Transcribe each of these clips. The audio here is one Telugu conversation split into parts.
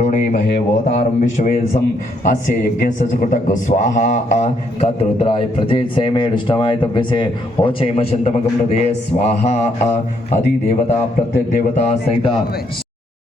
ృణీమహే ఓతారం విశ్వేశం అస్య యజ్ఞస్య సుకృతకు స్వాహ కద్రుద్రాయ ప్రజేసేమే రుష్టమాయ తవ్యసే ఓచైమ శంతమకం హృదయ స్వాహ అధిదేవత ప్రత్యదేవత సహిత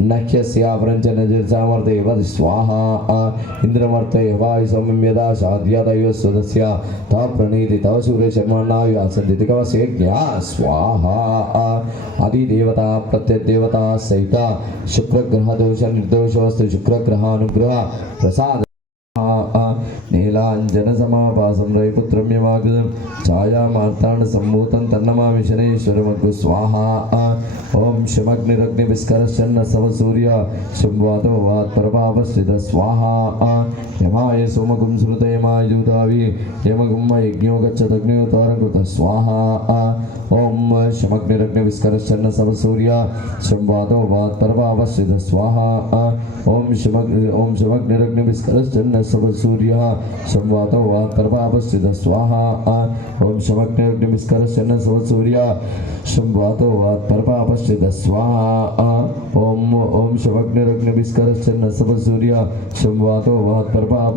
నహ్యస్యా వ్రంజనజామర్థయవద్ స్వాహ. ఇంద్రమర్థయవాయు సమం యదా సాధ్యాదయో నిర్దోషవస్తు శుక్రగ్రహానుగ్రహ ప్రసాద. నీలాంజనసమాపాసం రవిపుత్రమ్యమాగ ఛాయామార్తాండ సంభూతం తన్నమా శనేశ్వరమగ్గు స్వాహా. ఓం శమగ్నిరగ్ని విస్కరశ్చన్న సవ సూర్య శంవాతో వాత్ పరపాపశ్రిత స్వాహ యమాయ సోమగుం శృతయమాయుధావి యమగుమ్మ యజ్ఞో గచ్చదగ్నియో తోరకృత స్వాహ ఓం శమగ్నిరగ్ని విస్కరశ్చన్న సవ సూర్య శంవాతో వాత్ పరపాపశ్రిత స్వాహ ఓం శమగ్ని ఓం శమగ్నిరగ్ని విస్కరశ్చన్న సవ సూర్య సంవాతో వాత్ పరపాపశ్చిత స్వాహ ఓం శమగ్నిరగ్ని విస్కరశ్చన్న సవ సూర్య సంవాతో వాత్ పరపాపశ్చిత స్వాహ ఓం ఓం శమగ్నిరగ్ని విస్కరశ్చన్న సవ సూర్య సంవాతో వాత్ పరపాప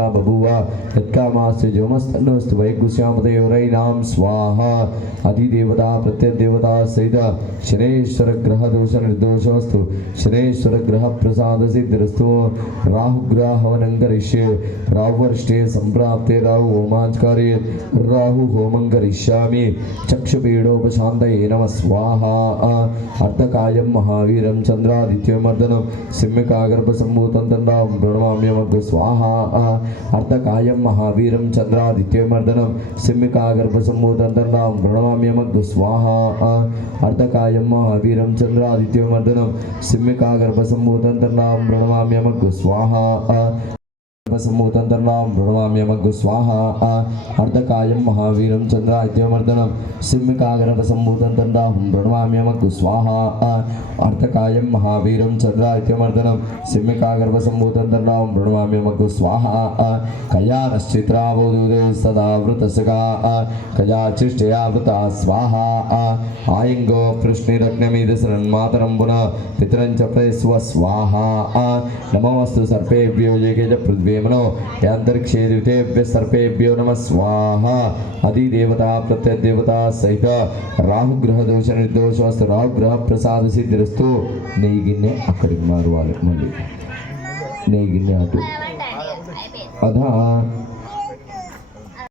బభూవ యత్కామాస్తి జోమస్తన్నోస్తు వైగుశ్యామదయోరైనాం స్వాహ అధిదేవతా ప్రత్యదేవతా సహిత శనేశ్వర గ్రహ దోష నిర్దోషవస్తు శనేశ్వర గ్రహ ప్రసాద సిద్ధిరస్తు రాహుగ్రహ హవనం కరిష్యే రాహువర్ష్టే సంప్రాప్తే రాహు హోమాంచకారే రాహు హోమం కరిష్యామి చక్షుపీడోపశాంతయే నమ స్వాహ అర్ధకాయం మహావీరం చంద్రాదిత్యమర్దనం సింహికాగర్భ సంభూతం తండాం ప్రణమామ్యమగ్గు స్వాహ అర్ధకాయం మహావీరం చంద్రాదిత్యమర్దనం. సింహికాగర్భ సంభూతం తండాం ప్రణమామ్యమగ్గు స్వాహ. అర్ధకాయం మహావీరం చంద్రాదిత్యమర్దనం. సింహికాగర్భ సంభూతం తండాం ప్రణమామ్యమగ్గు స్వాహ. సమ్మూతంతర్వాం ప్రణమామ్యమగ్గు స్వాహ. అర్ధకాయం మహావీరం చంద్రాదిత్యమర్దనం సింహికాగరభ సంభూతంతర్వాం ప్రణమామ్యమగ్గు స్వాహ. అర్ధకాయం మహావీరం చంద్రాదిత్యమర్దనం సింహికాగర్భ సంభూతంతర్వాం ప్రణమామ్యమగ్గు స్వాహ. కయానశ్చిత్రావోదే సదా వృతసగా. కయాచిష్టయావృత స్వాహ. ఆయంగో పృష్ణిరగ్నమీద సన్మాతరంబున పితరంచ ప్రయస్వ స్వాహ. నమోస్తు సర్పేభ్యో ఏకేజ పృథ్వేమ యాంతరిక్షే ద్వితేభ్య సర్పేభ్యో నమ. స్వాహ. అధిదేవత ప్రత్యదేవత సహిత రాహుగ్రహ దోష నిర్దోషస్తు రాహుగ్రహ ప్రసాద సిద్ధిరస్తు నెయ్యి గిన్నె అక్కడికి మారు వాళ్ళు మళ్ళీ నెయ్యి గిన్నె అటు అధ